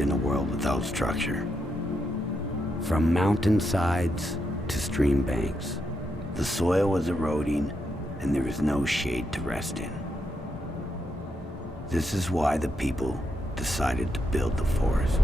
lived in a world without structure. From mountainsides to stream banks, the soil was eroding and there was no shade to rest in. This is why the people decided to build the forest.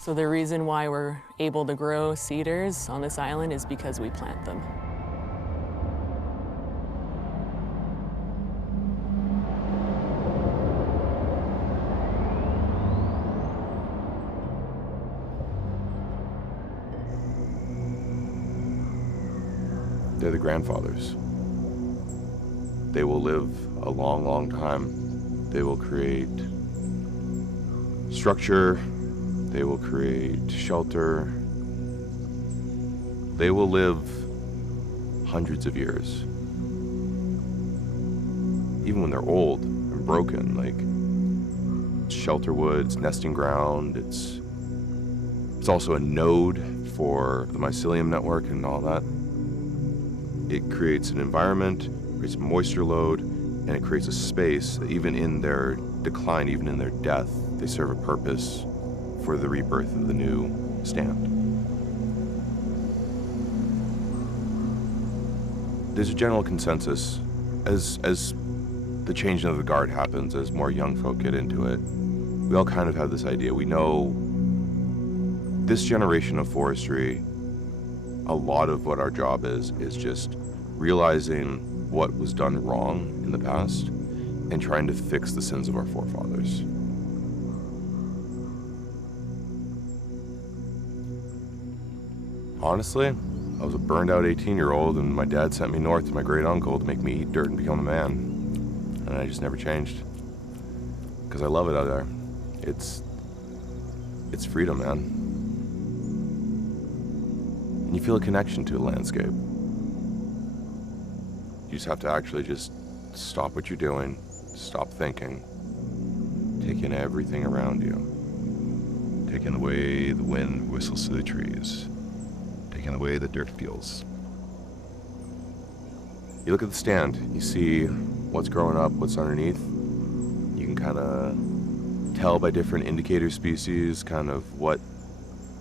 So the reason why we're able to grow cedars on this island is because we plant them. They're the grandfathers. They will live a long, long time. They will create structure. They will create shelter. They will live hundreds of years. Even when they're old and broken, like shelter woods, nesting ground. It's also a node for the mycelium network and all that. It creates an environment, creates a moisture load, and it creates a space that even in their decline, even in their death, they serve a purpose for the rebirth of the new stand. There's a general consensus as the changing of the guard happens, as more young folk get into it. We all kind of have this idea. We know this generation of forestry, a lot of what our job is just realizing what was done wrong in the past and trying to fix the sins of our forefathers. Honestly, I was a burned out 18-year-old and my dad sent me north to my great uncle to make me eat dirt and become a man. And I just never changed. Because I love it out there. It's freedom, man. And you feel a connection to the landscape. You just have to actually just stop what you're doing, stop thinking, take in everything around you. taking the way the wind whistles through the trees, taking the way the dirt feels. You look at the stand, you see what's growing up, what's underneath. You can kind of tell by different indicator species kind of what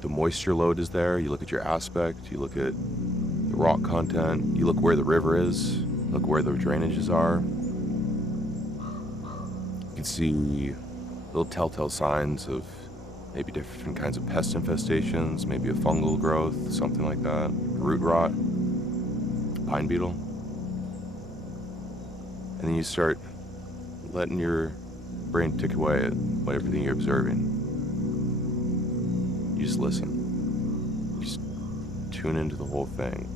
the moisture load is there. You look at your aspect, you look at the rock content, you look where the river is, look where the drainages are. You can see little telltale signs of maybe different kinds of pest infestations, maybe a fungal growth, something like that, root rot, pine beetle. And then you start letting your brain tick away at everything you're observing. You just listen. You just tune into the whole thing.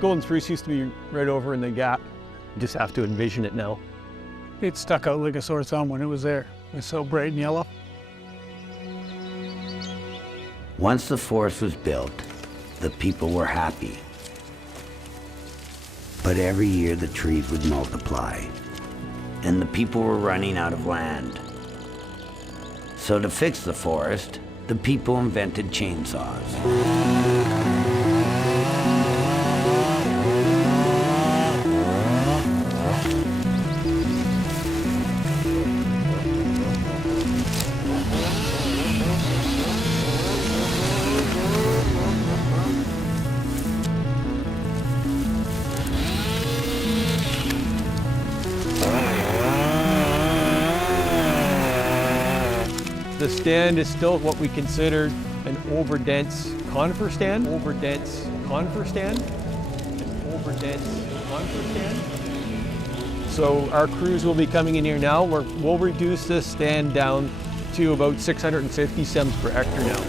Golden spruce used to be right over in the gap. You just have to envision it now. It stuck out like a sore thumb when it was there. It was so bright and yellow. Once the forest was built, the people were happy. But every year the trees would multiply, and the people were running out of land. So to fix the forest, the people invented chainsaws. The stand is still what we consider an overdense conifer stand. Overdense conifer stand. An overdense conifer stand. So our crews will be coming in here now. We'll reduce this stand down to about 650 stems per hectare now.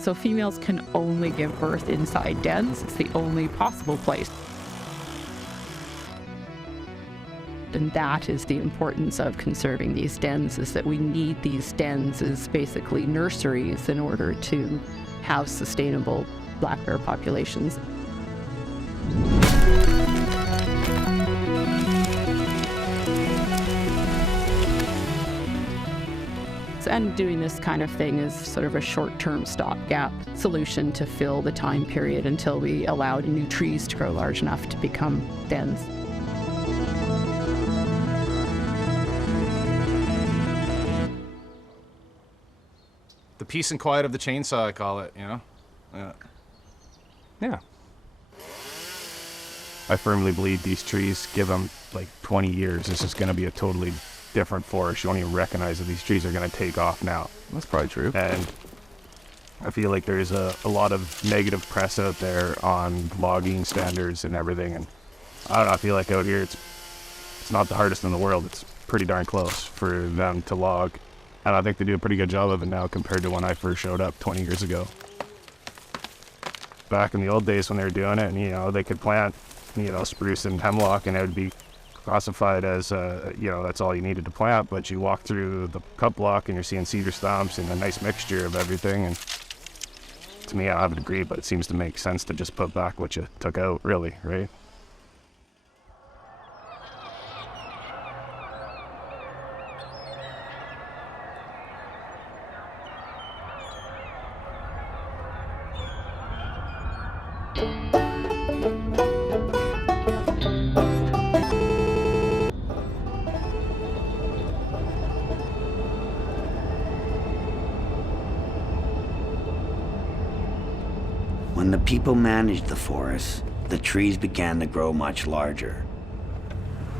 So females can only give birth inside dens. It's the only possible place. And that is the importance of conserving these dens, is that we need these dens as basically nurseries in order to have sustainable black bear populations. And doing this kind of thing is sort of a short-term stopgap solution to fill the time period until we allow new trees to grow large enough to become dens. The peace and quiet of the chainsaw, I call it, you know? Yeah. I firmly believe these trees, give them like 20 years, this is going to be a totally different forest. You won't even recognize that these trees are going to take off now. That's probably true. And I feel like there's a lot of negative press out there on logging standards and everything. And I don't know, I feel like out here it's not the hardest in the world. It's pretty darn close for them to log. And I think they do a pretty good job of it now compared to when I first showed up 20 years ago. Back in the old days when they were doing it, and you know, they could plant, you know, spruce and hemlock and it would be classified as, you know, that's all you needed to plant, but you walk through the cut block and you're seeing cedar stumps and a nice mixture of everything. And to me, I would agree, but it seems to make sense to just put back what you took out, really, right? When the people managed the forests, the trees began to grow much larger.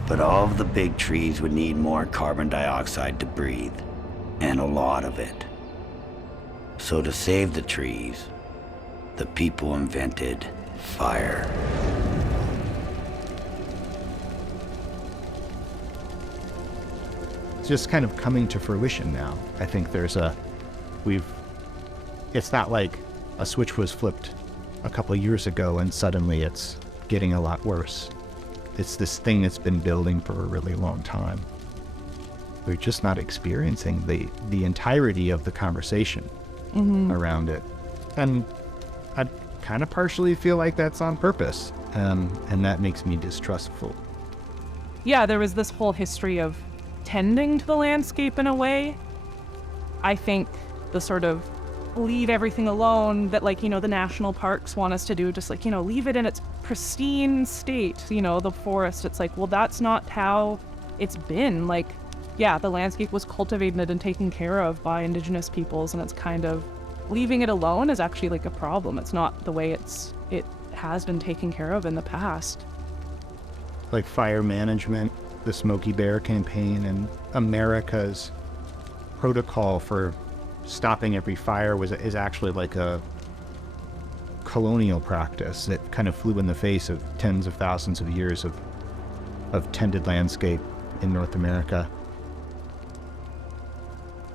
But all of the big trees would need more carbon dioxide to breathe, and a lot of it. So to save the trees, the people invented fire. It's just kind of coming to fruition now. I think it's not like a switch was flipped a couple of years ago and suddenly it's getting a lot worse. It's this thing that's been building for a really long time. We're just not experiencing the entirety of the conversation around it. And I kind of partially feel like that's on purpose, and that makes me distrustful. Yeah, there was this whole history of tending to the landscape in a way. I think the sort of leave everything alone that, like, the national parks want us to do, just like, leave it in its pristine state, the forest. It's like, well, that's not how it's been. Like, yeah, the landscape was cultivated and taken care of by indigenous peoples, and it's kind of leaving it alone is actually like a problem. It's not the way it has been taken care of in the past. Like fire management, the Smokey Bear campaign, and America's protocol for stopping every fire is actually like a colonial practice that kind of flew in the face of tens of thousands of years of tended landscape in North America.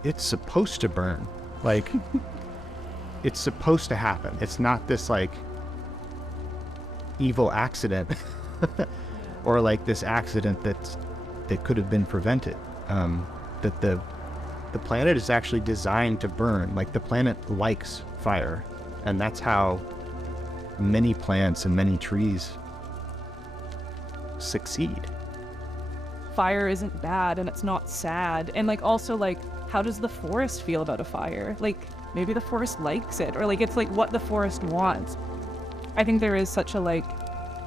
It's supposed to burn. Like, it's supposed to happen. It's not this like evil accident or like this accident that could have been prevented. That the planet is actually designed to burn. Like, the planet likes fire, and that's how many plants and many trees succeed. Fire isn't bad, and it's not sad. And like, also, like, how does the forest feel about a fire? Like, maybe the forest likes it, or like it's like what the forest wants. I think there is such a like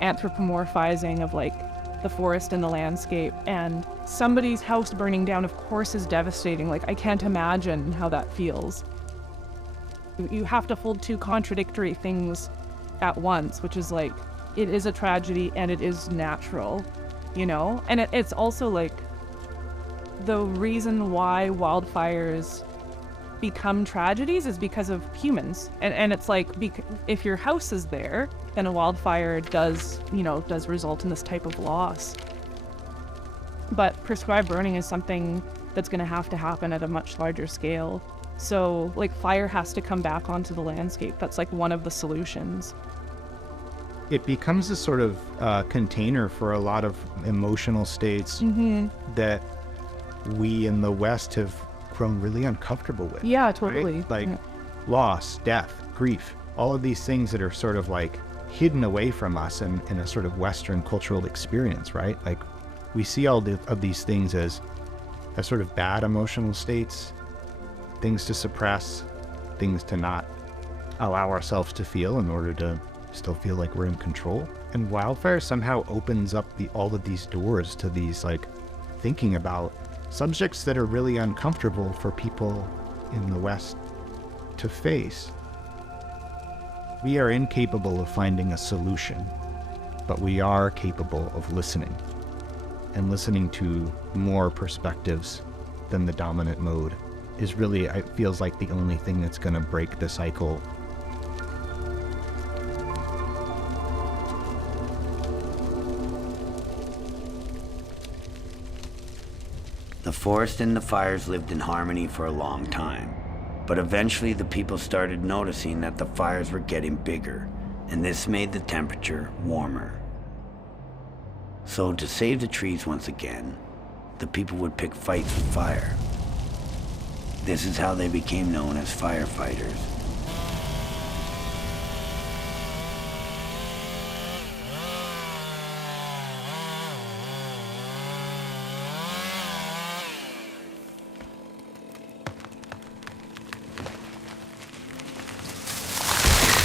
anthropomorphizing of like the forest and the landscape, and somebody's house burning down, of course, is devastating. Like, I can't imagine how that feels. You have to hold two contradictory things at once, which is like, it is a tragedy and it is natural, And it's also like the reason why wildfires become tragedies is because of humans. And it's like, if your house is there, then a wildfire does result in this type of loss. But prescribed burning is something that's going to have to happen at a much larger scale. So like, fire has to come back onto the landscape. That's like one of the solutions. It becomes a sort of container for a lot of emotional states that we in the West have grown really uncomfortable with. Yeah, totally. Right? Like loss, death, grief, all of these things that are sort of like hidden away from us in a sort of Western cultural experience, right? Like, we see all of these things as sort of bad emotional states, things to suppress, things to not allow ourselves to feel in order to still feel like we're in control. And wildfire somehow opens up all of these doors to these, like, thinking about subjects that are really uncomfortable for people in the West to face. We are incapable of finding a solution, but we are capable of listening, and listening to more perspectives than the dominant mode is really, it feels like the only thing that's going to break the cycle. The forest and the fires lived in harmony for a long time, but eventually the people started noticing that the fires were getting bigger, and this made the temperature warmer. So to save the trees once again, the people would pick fights with fire. This is how they became known as firefighters.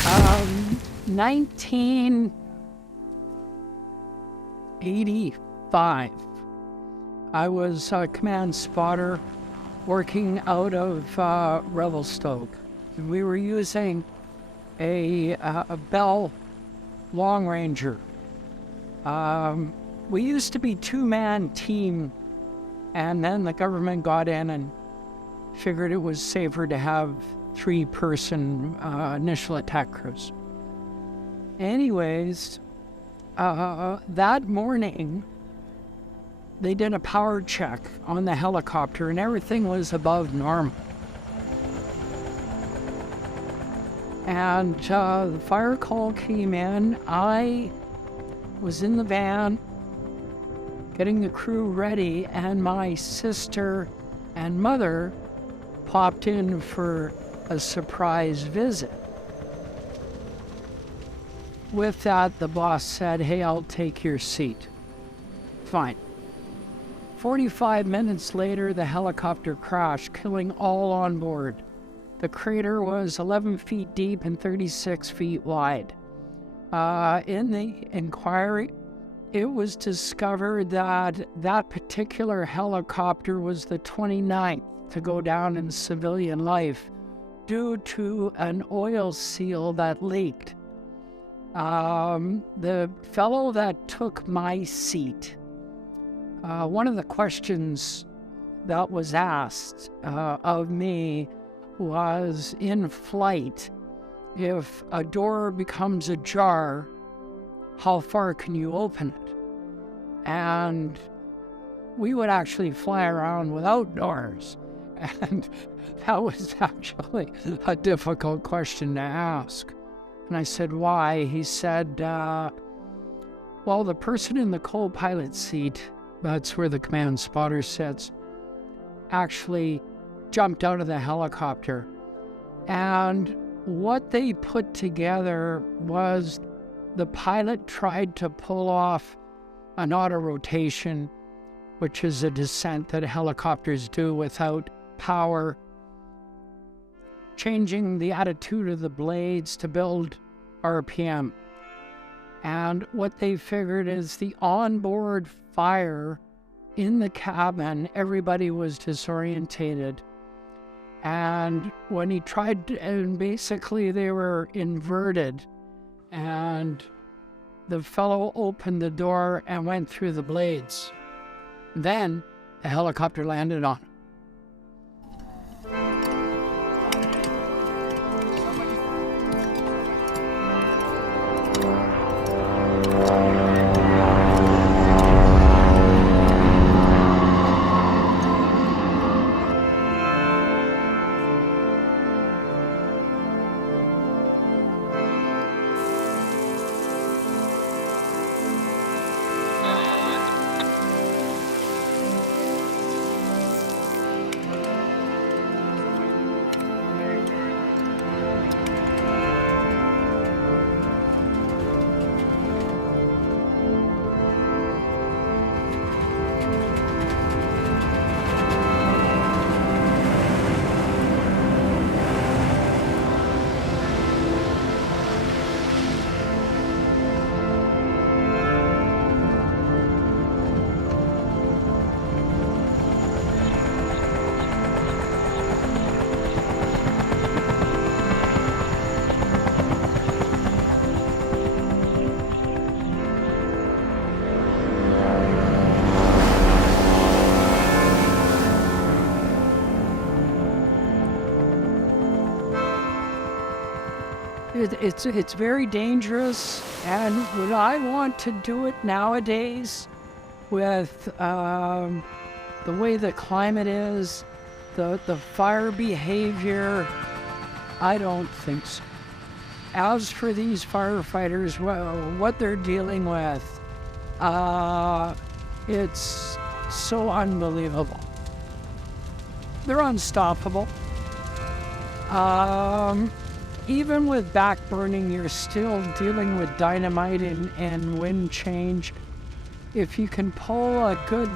Um, 1985. I was a command spotter working out of Revelstoke. We were using a Bell Long Ranger. We used to be two-man team, and then the government got in and figured it was safer to have three-person initial attack crews. Anyways, that morning, they did a power check on the helicopter and everything was above normal. And the fire call came in. I was in the van getting the crew ready, and my sister and mother popped in for a surprise visit. With that, the boss said, "Hey, I'll take your seat." Fine. 45 minutes later, the helicopter crashed, killing all on board. The crater was 11 feet deep and 36 feet wide. In the inquiry, it was discovered that that particular helicopter was the 29th to go down in civilian life due to an oil seal that leaked. The fellow that took my seat, one of the questions that was asked of me was, in flight, if a door becomes ajar, how far can you open it? And we would actually fly around without doors. And that was actually a difficult question to ask. And I said, why? He said, well, the person in the co-pilot seat, that's where the command spotter sits, actually jumped out of the helicopter. And what they put together was the pilot tried to pull off an auto-rotation, which is a descent that helicopters do without power, changing the attitude of the blades to build RPM. And what they figured is the onboard fire in the cabin, everybody was disorientated. And when he tried to, and basically they were inverted, and the fellow opened the door and went through the blades. Then the helicopter landed on him. It's very dangerous, and would I want to do it nowadays with the way the climate is, the fire behavior? I don't think so. As for these firefighters, well, what they're dealing with, it's so unbelievable. They're unstoppable. Even with back burning, you're still dealing with dynamite and wind change. If you can pull a good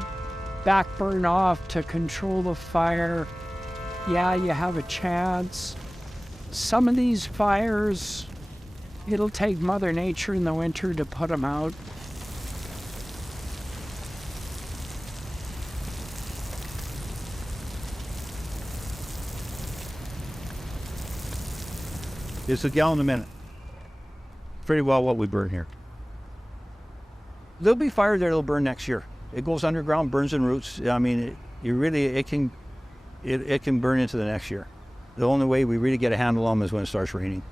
back burn off to control the fire, yeah, you have a chance. Some of these fires, it'll take Mother Nature in the winter to put them out. It's a gallon a minute. Pretty well what we burn here. There'll be fire there that'll burn next year. It goes underground, burns in roots. I mean, it can burn into the next year. The only way we really get a handle on them is when it starts raining.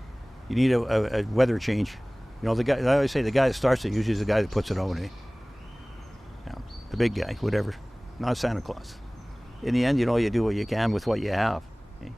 You need a weather change. You know, the guy, I always say the guy that starts it usually is the guy that puts it out, eh? Yeah, the big guy, whatever, not Santa Claus. In the end, you know, you do what you can with what you have. Eh?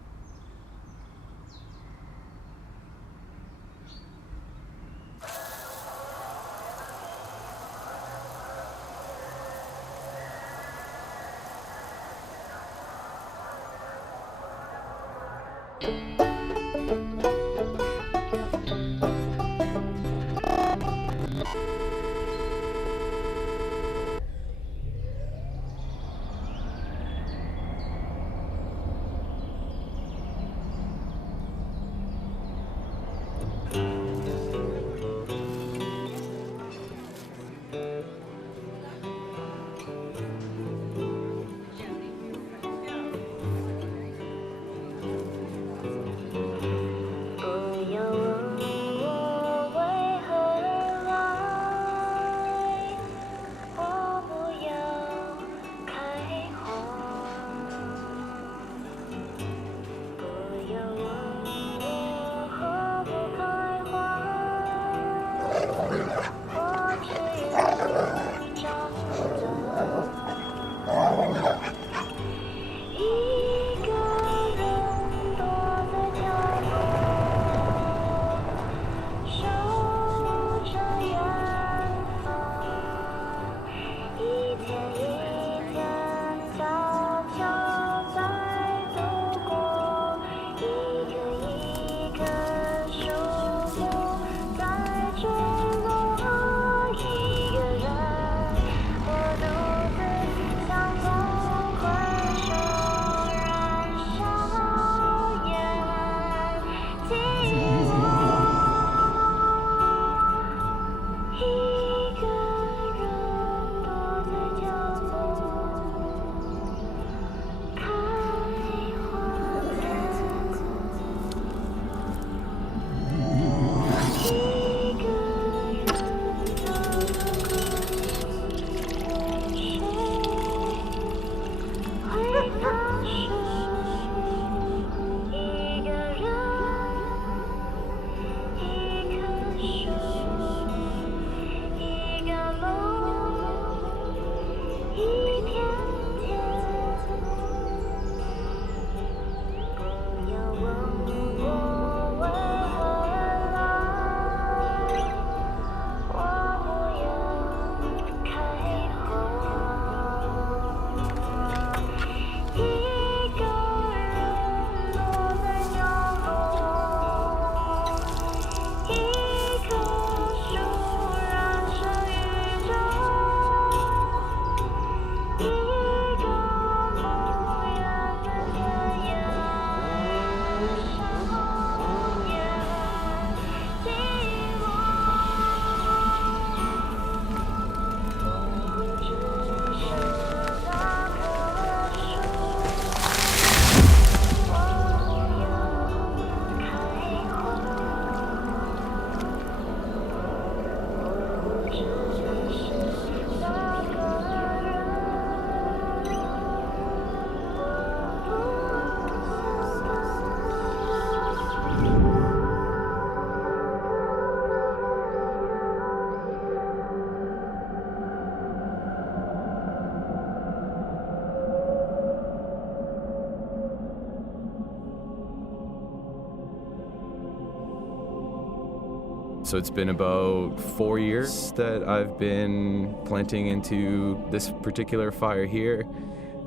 So it's been about 4 years that I've been planting into this particular fire here.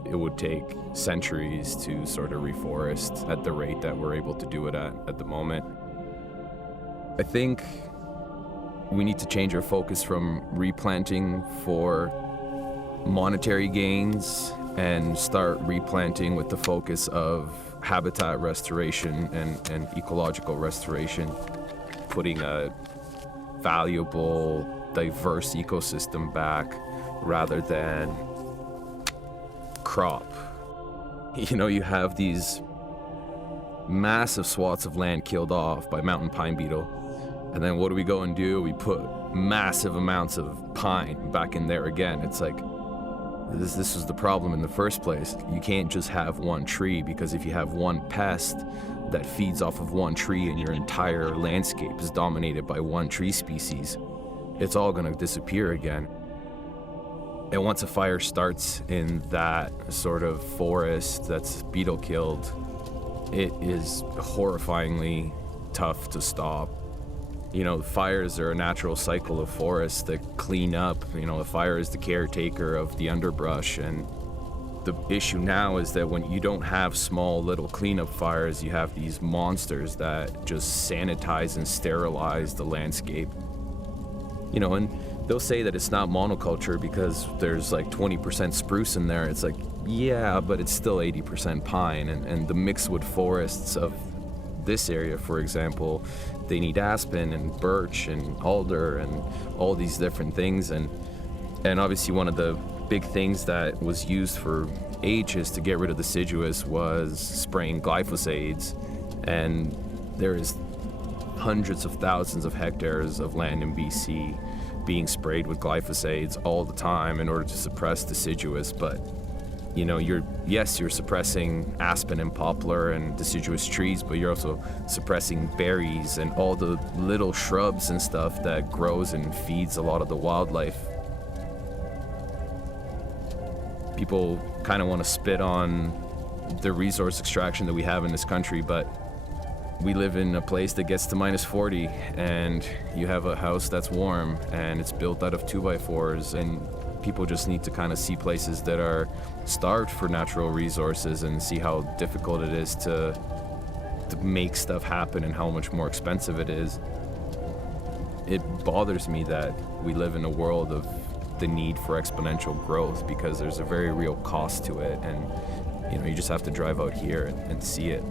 It would take centuries to sort of reforest at the rate that we're able to do it at the moment. I think we need to change our focus from replanting for monetary gains and start replanting with the focus of habitat restoration and ecological restoration, putting a valuable, diverse ecosystem back rather than crop. You know, you have these massive swaths of land killed off by mountain pine beetle. And then what do we go and do? We put massive amounts of pine back in there again. It's like, this is the problem in the first place. You can't just have one tree, because if you have one pest that feeds off of one tree and your entire landscape is dominated by one tree species, it's all gonna disappear again. And once a fire starts in that sort of forest that's beetle killed, it is horrifyingly tough to stop. You know, fires are a natural cycle of forests that clean up. You know, the fire is the caretaker of the underbrush, and the issue now is that when you don't have small little cleanup fires, you have these monsters that just sanitize and sterilize the landscape. You know, and they'll say that it's not monoculture because there's like 20% spruce in there. It's like, yeah, but it's still 80% pine, and the mixed-wood forests of this area, for example, they need aspen and birch and alder and all these different things. And obviously one of the big things that was used for ages to get rid of deciduous was spraying glyphosate. And there is hundreds of thousands of hectares of land in BC being sprayed with glyphosate all the time in order to suppress deciduous. But you know, you're suppressing aspen and poplar and deciduous trees, but you're also suppressing berries and all the little shrubs and stuff that grows and feeds a lot of the wildlife. People kind of want to spit on the resource extraction that we have in this country, but we live in a place that gets to -40, and you have a house that's warm and it's built out of 2x4s, and people just need to kind of see places that are starved for natural resources and see how difficult it is to make stuff happen and how much more expensive it is. It bothers me that we live in a world of the need for exponential growth, because there's a very real cost to it, and you know, you just have to drive out here and see it.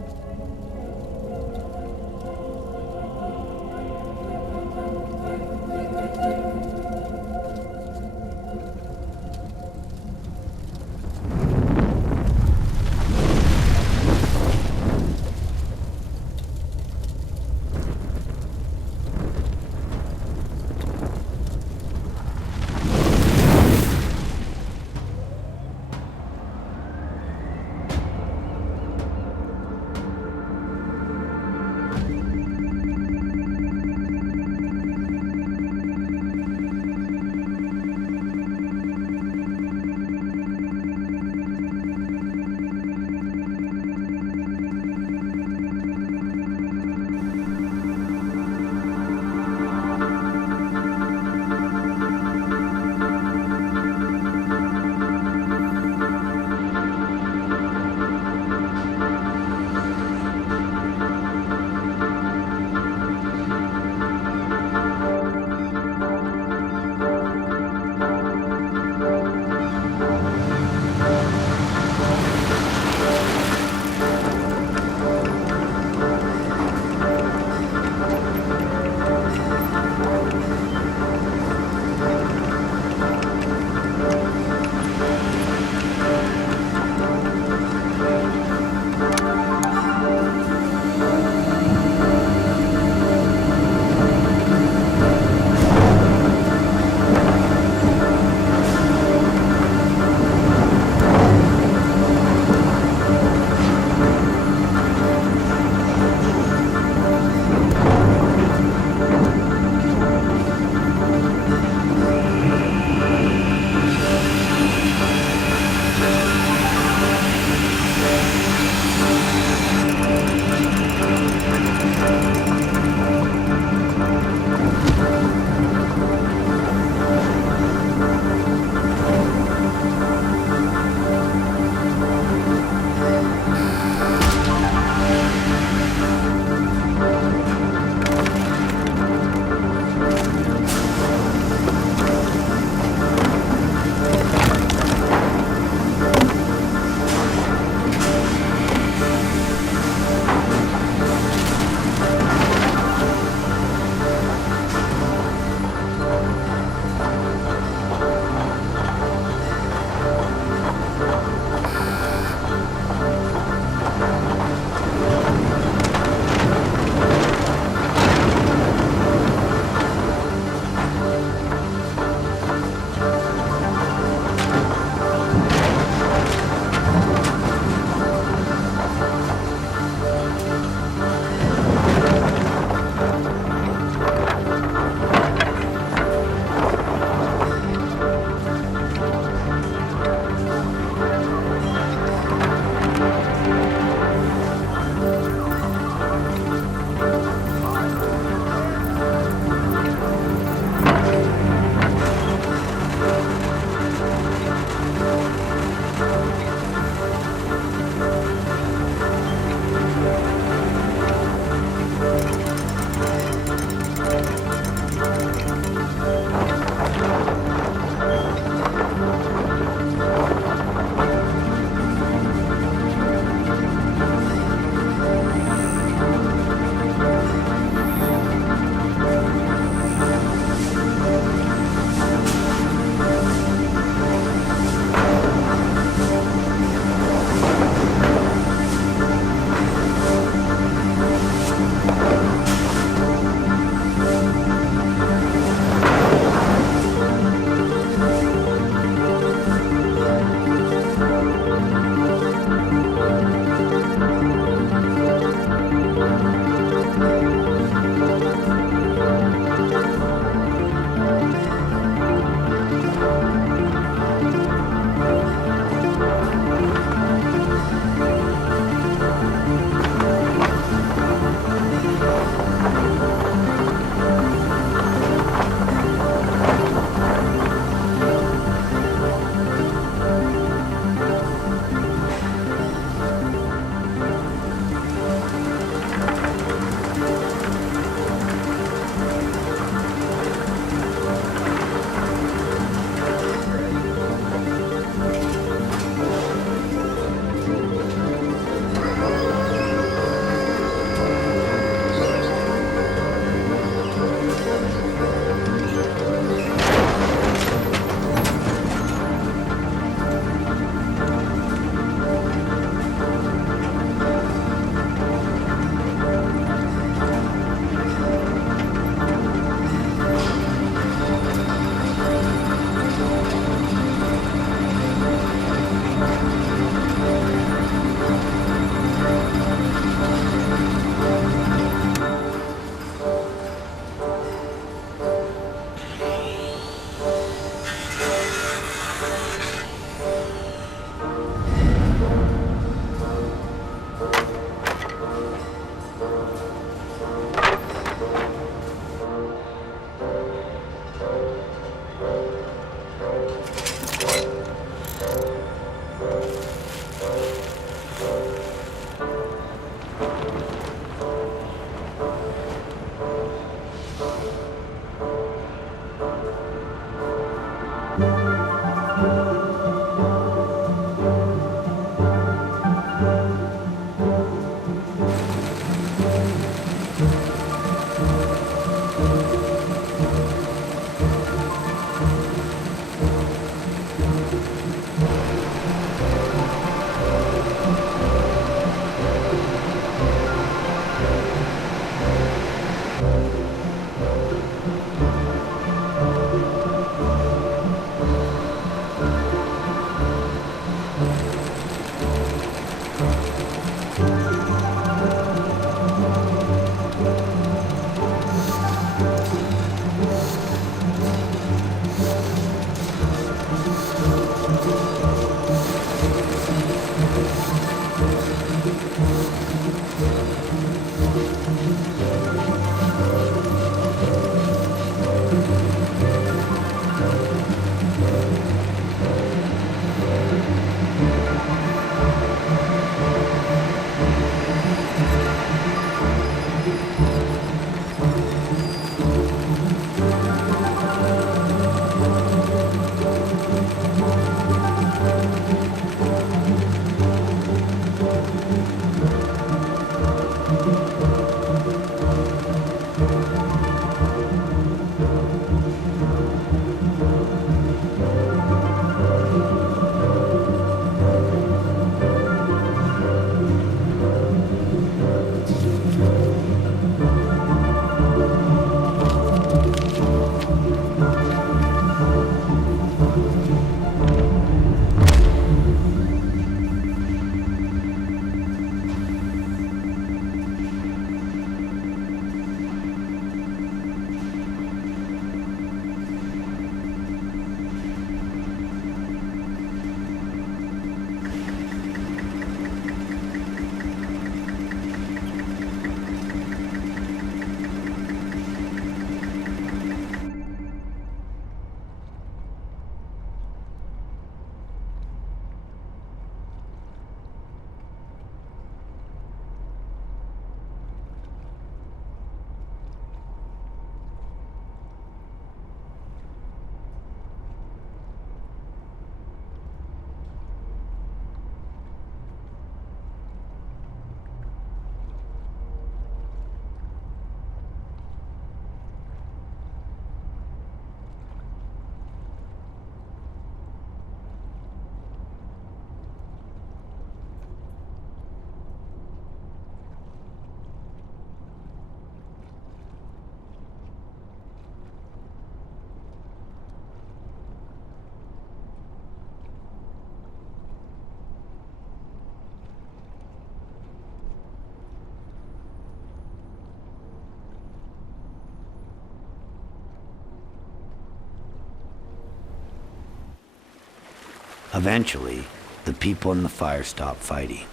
Eventually, the people in the fire stopped fighting.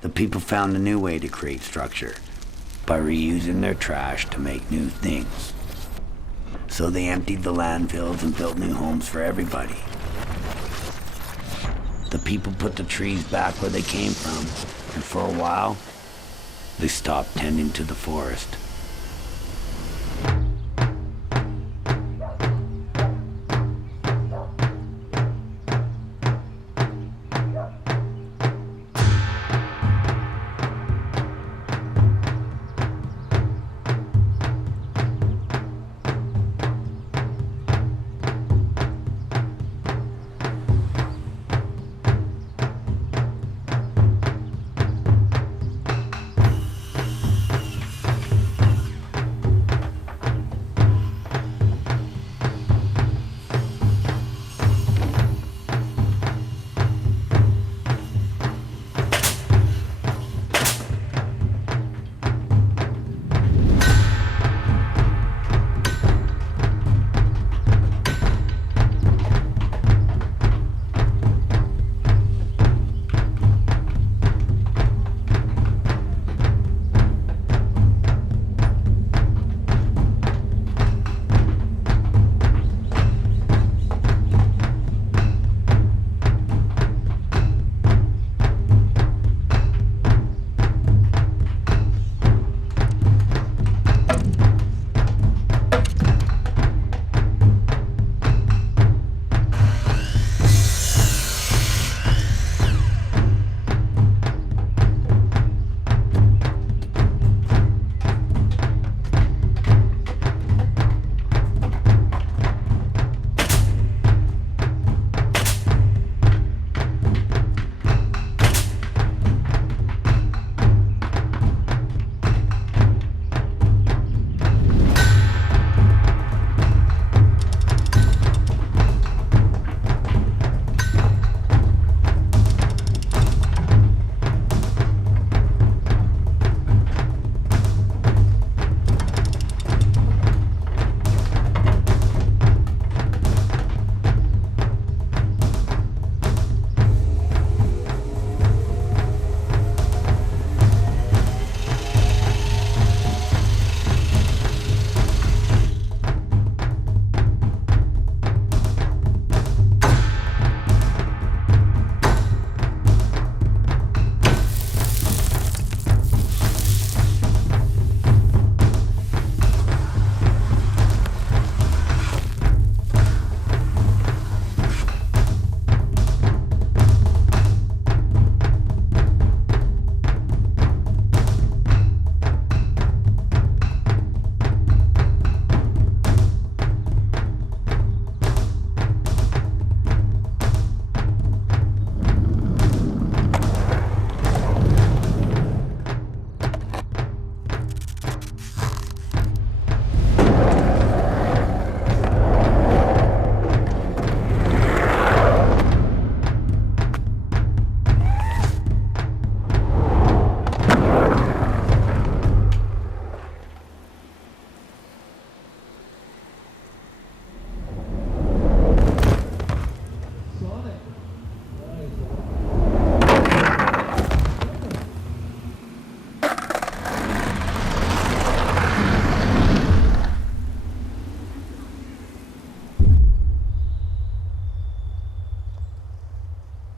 The people found a new way to create structure by reusing their trash to make new things. So they emptied the landfills and built new homes for everybody. The people put the trees back where they came from, and for a while, they stopped tending to the forest.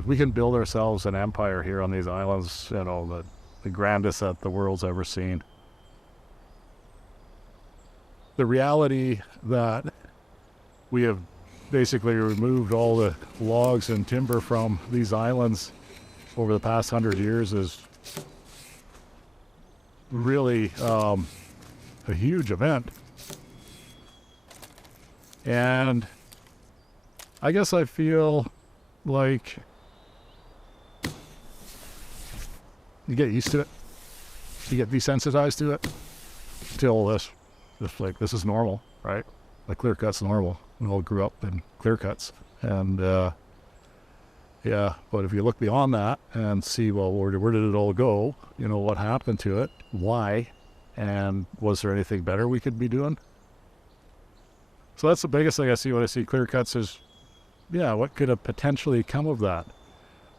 we can build ourselves an empire here on these islands, you know, the grandest that the world's ever seen. The reality that we have basically removed all the logs and timber from these islands over the past 100 years is really a huge event. And I guess I feel like you get used to it, you get desensitized to it, till this, just like this is normal, right? Like clear cut's normal. We all grew up in clear cuts, and yeah. But if you look beyond that and see, well, where did it all go? You know, what happened to it? Why? And was there anything better we could be doing? So that's the biggest thing I see when I see clear cuts is, yeah, what could have potentially come of that?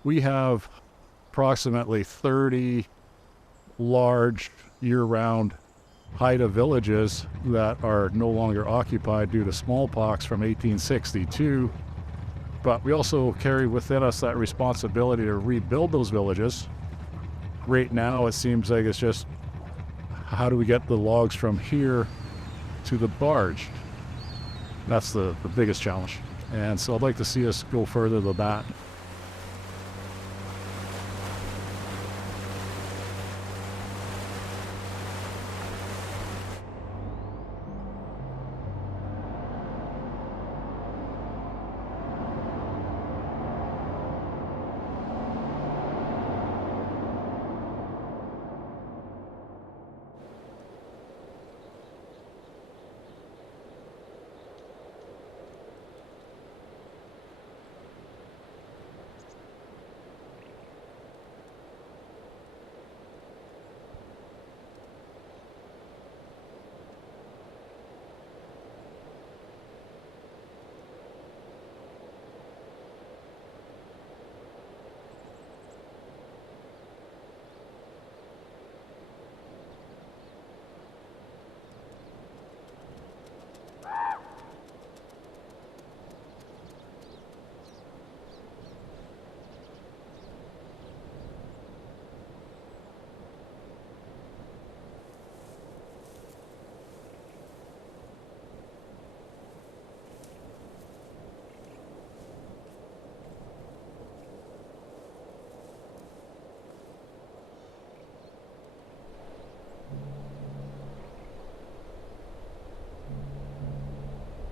We have approximately 30 large year-round Haida villages that are no longer occupied due to smallpox from 1862, but we also carry within us that responsibility to rebuild those villages. Right now it seems like it's just, how do we get the logs from here to the barge? That's the biggest challenge. And so I'd like to see us go further than that.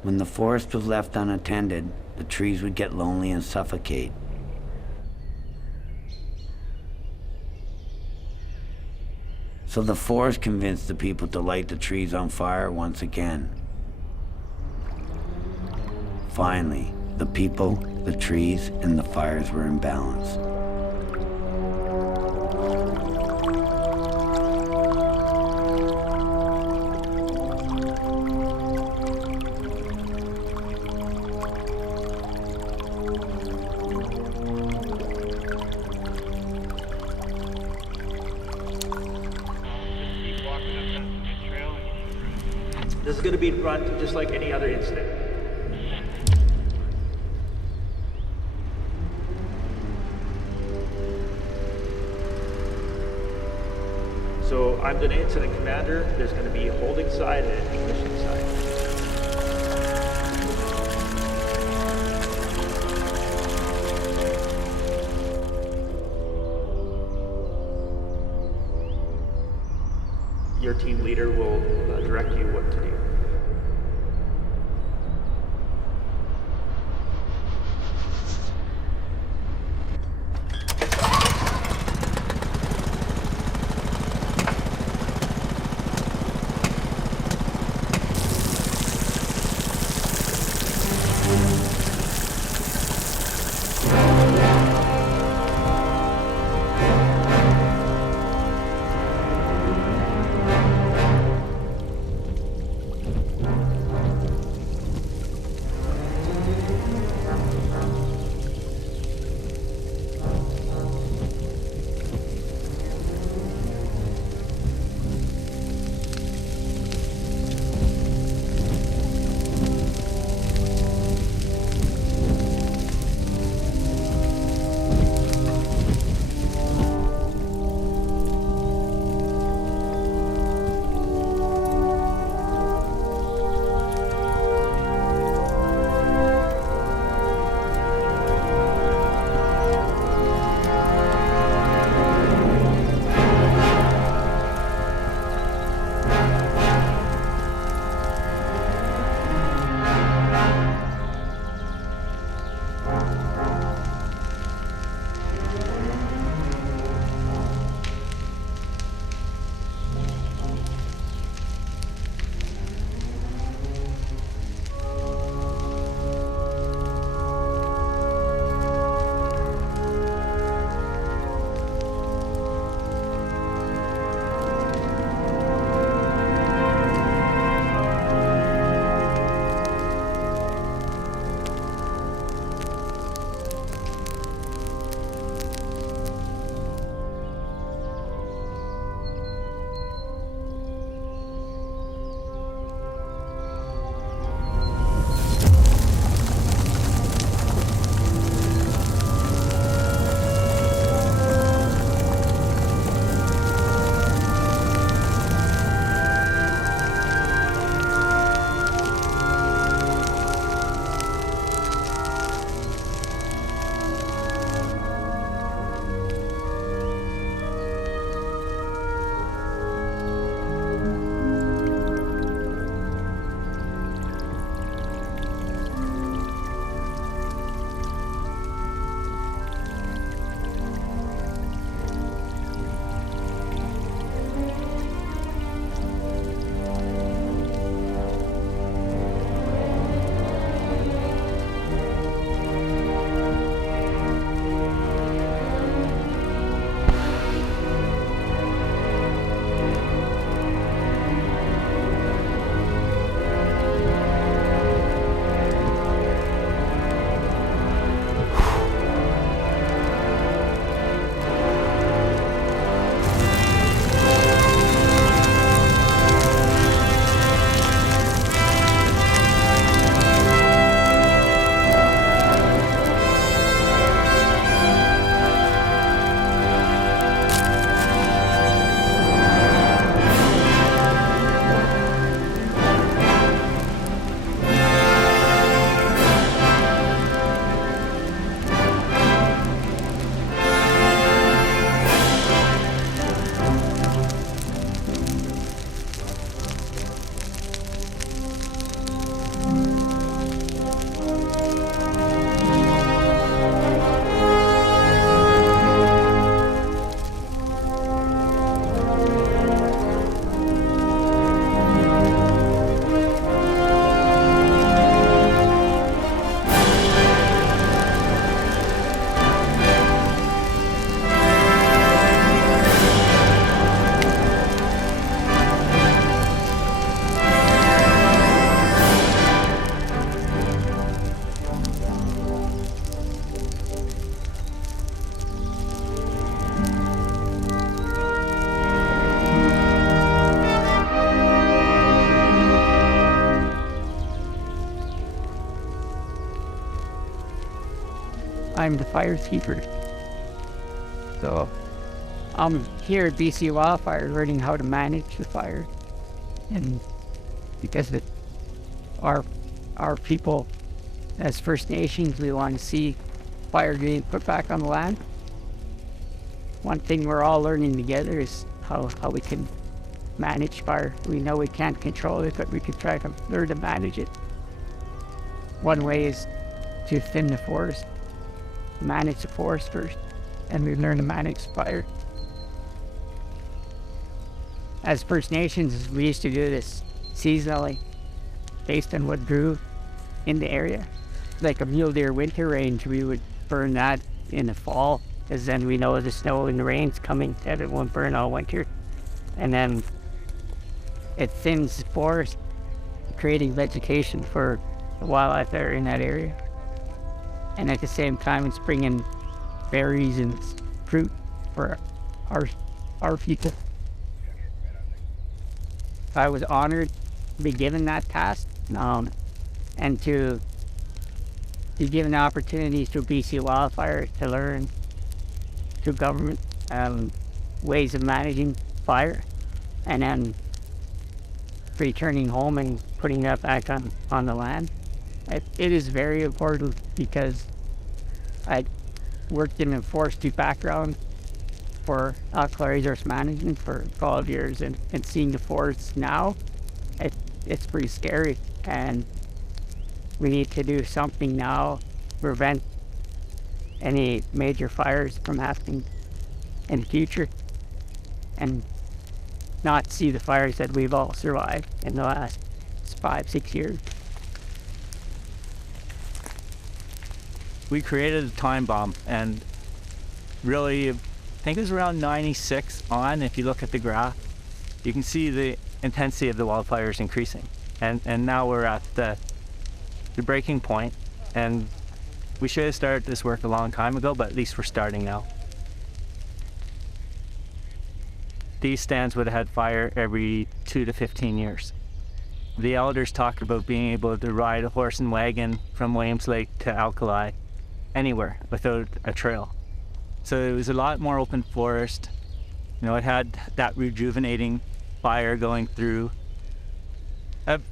When the forest was left unattended, the trees would get lonely and suffocate. So the forest convinced the people to light the trees on fire once again. Finally, the people, the trees, and the fires were in balance. This is going to be run just like any other incident. So I'm the incident commander. There's going to be a holding side and an ignition side. Your team leader will direct you what to do. I'm the fire keeper. So I'm here at BC Wildfire learning how to manage the fire. And because our people, as First Nations, we want to see fire getting put back on the land. One thing we're all learning together is how we can manage fire. We know we can't control it, but we can try to learn to manage it. One way is to thin the forest, manage the forest first, and we learn to manage fire. As First Nations, we used to do this seasonally, based on what grew in the area. Like a mule deer winter range, we would burn that in the fall, because then we know the snow and the rain's coming, that it won't burn all winter. And then it thins the forest, creating vegetation for the wildlife that are in that area. And at the same time, it's bringing berries and fruit for our people. I was honored to be given that task, and to be given the opportunities through BC Wildfire to learn through government ways of managing fire, and then returning home and putting that back on the land. It is very important because I worked in a forestry background for alkali resource management for 12 years, and seeing the forests now, it's pretty scary, and we need to do something now to prevent any major fires from happening in the future, and not see the fires that we've all survived in the last 5-6 years. We created a time bomb, and really, I think it was around 96 on. If you look at the graph, you can see the intensity of the wildfires increasing, and now we're at the breaking point, and we should have started this work a long time ago, but at least we're starting now. These stands would have had fire every 2 to 15 years. The elders talk about being able to ride a horse and wagon from Williams Lake to Alkali anywhere without a trail. So it was a lot more open forest. You know, it had that rejuvenating fire going through. I've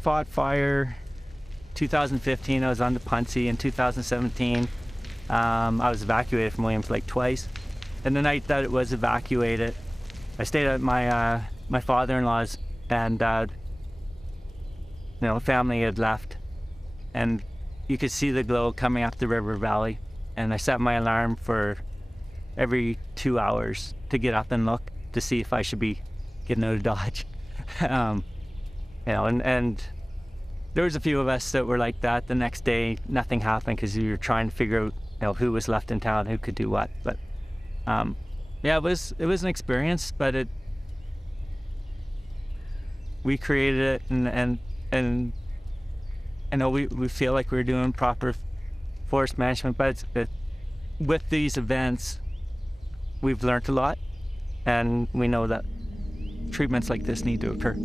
fought fire 2015, I was on the Puncie. In 2017, I was evacuated from Williams Lake twice. And the night that it was evacuated, I stayed at my father-in-law's, and family had left, and you could see the glow coming up the river valley. And I set my alarm for every 2 hours to get up and look to see if I should be getting out of Dodge. And there was a few of us that were like that. The next day, nothing happened because you were trying to figure out, who was left in town, who could do what. But yeah, it was an experience, but we created it, and I know we feel like we're doing proper forest management, but with these events, we've learned a lot, and we know that treatments like this need to occur.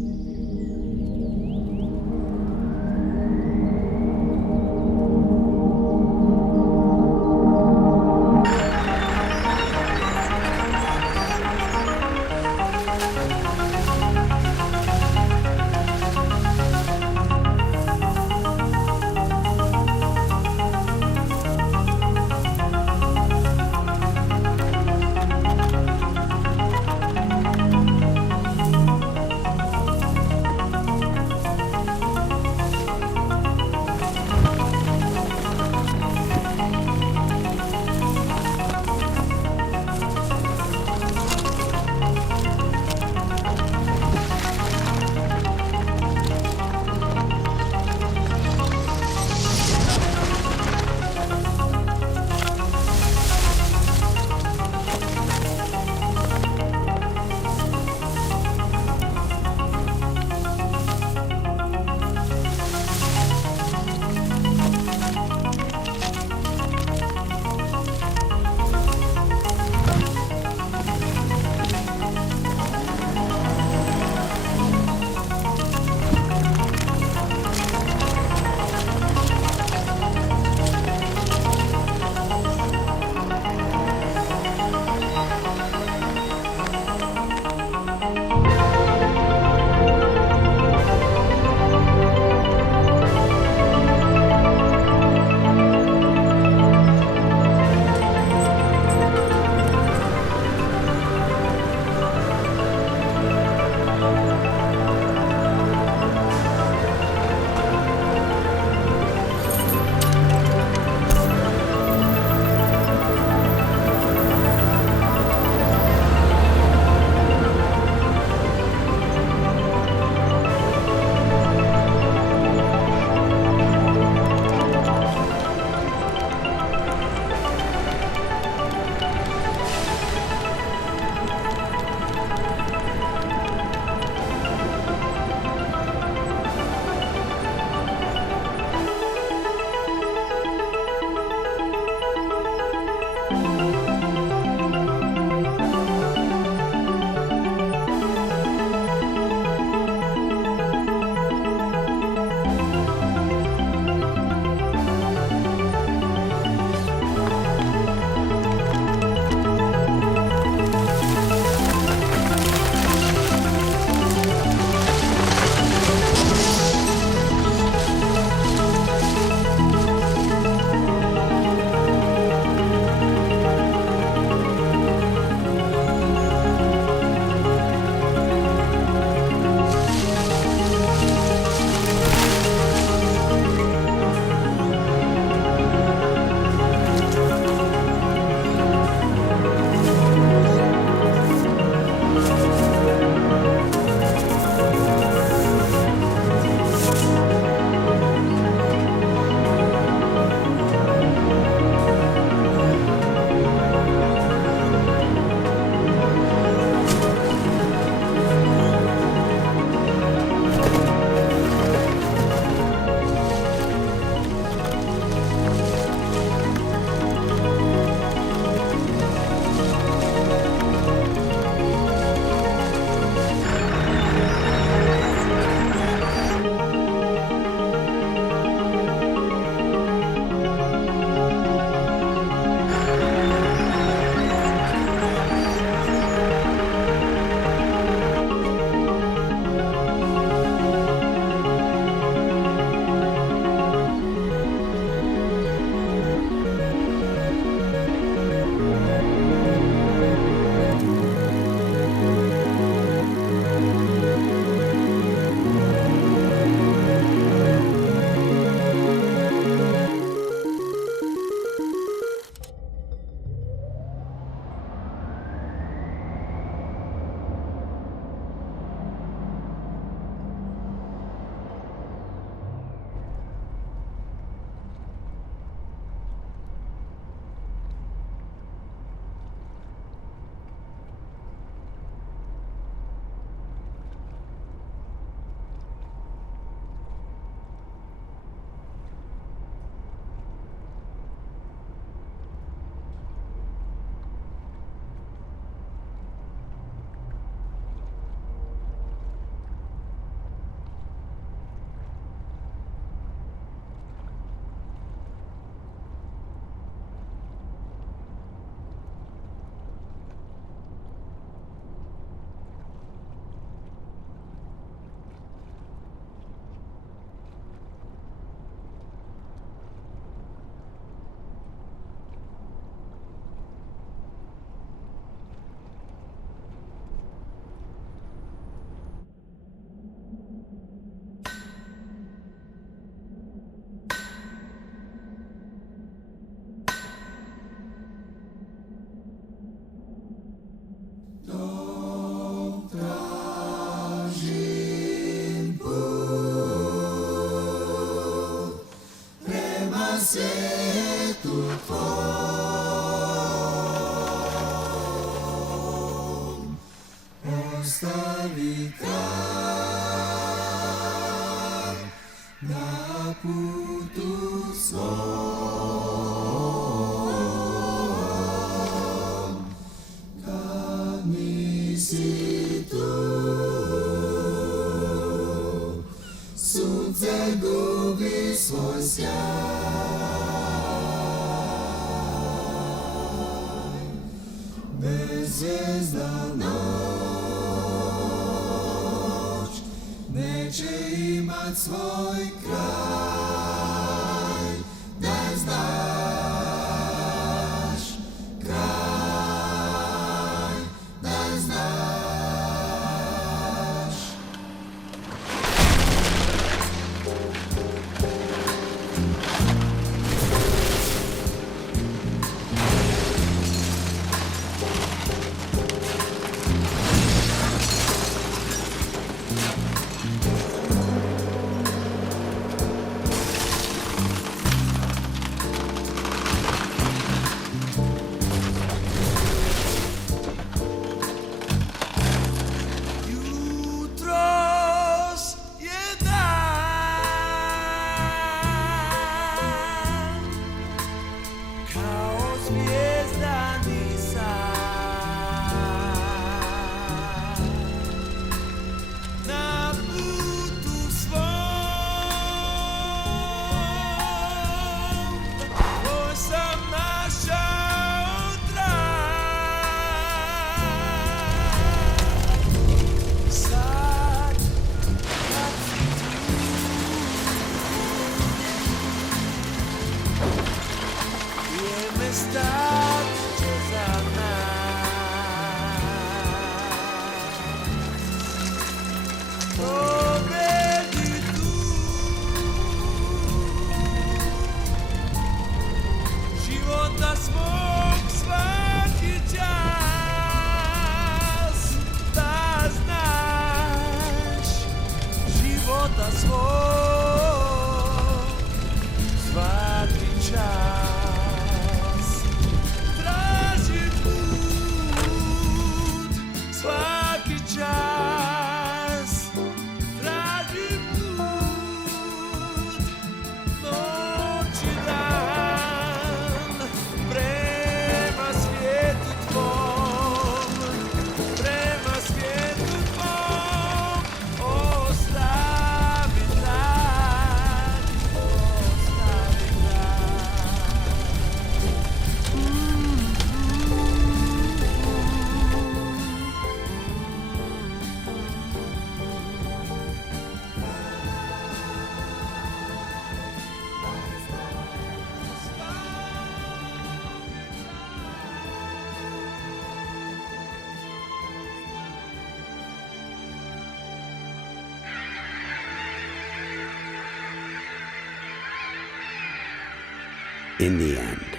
In the end,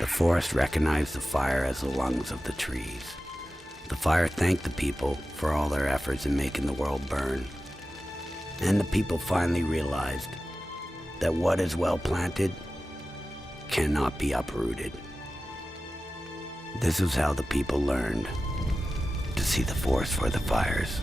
the forest recognized the fire as the lungs of the trees. The fire thanked the people for all their efforts in making the world burn. And the people finally realized that what is well planted cannot be uprooted. This is how the people learned to see the forest for the fires.